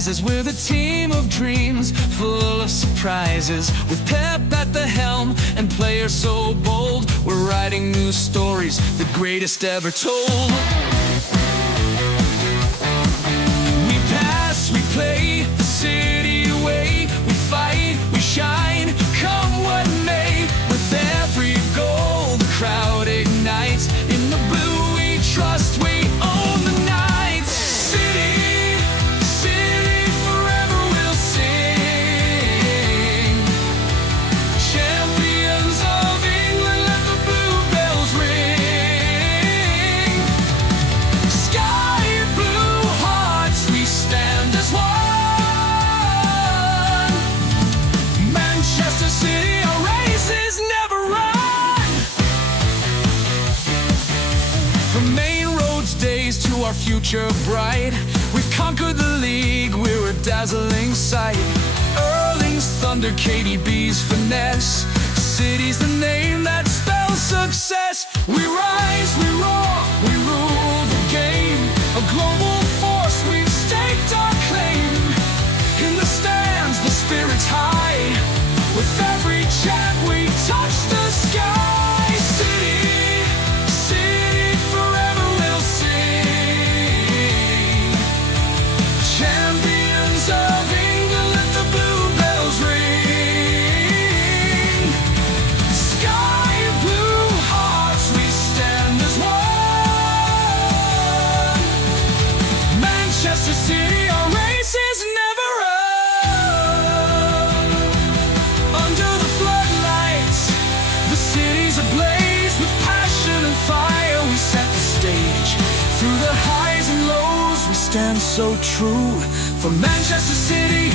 rises. We're the team of dreams, full of surprises, with Pep at the helm and players so bold. We're writing new stories, the greatest ever told. We pass, we play the city way. We fight, we shine, come what may. With every goal, the crowd ignites. In the blue we trust, we own the night. City, city, forever we'll sing. Champions of England, let the blue bells ring. Sky blue hearts, we stand as one. Manchester City, our race is never run. From main roads days to our future bright, we've conquered the league, we're a dazzling sight. Erling's thunder, KDB's finesse. City's the name that spells success. We rise, we roar, we rule the game. A global force, we've staked our claim. In the stands, the spirit's high. With every chant, we touch the sky. City, city, forever we'll sing. Champions of England, let the blue bells ring. Sky blue hearts, we stand as one. Manchester City, our race is never run. Under the floodlights, the city's ablaze with passion and fire. We set the stage. Through the highs and lows, we stand so true. For Manchester City,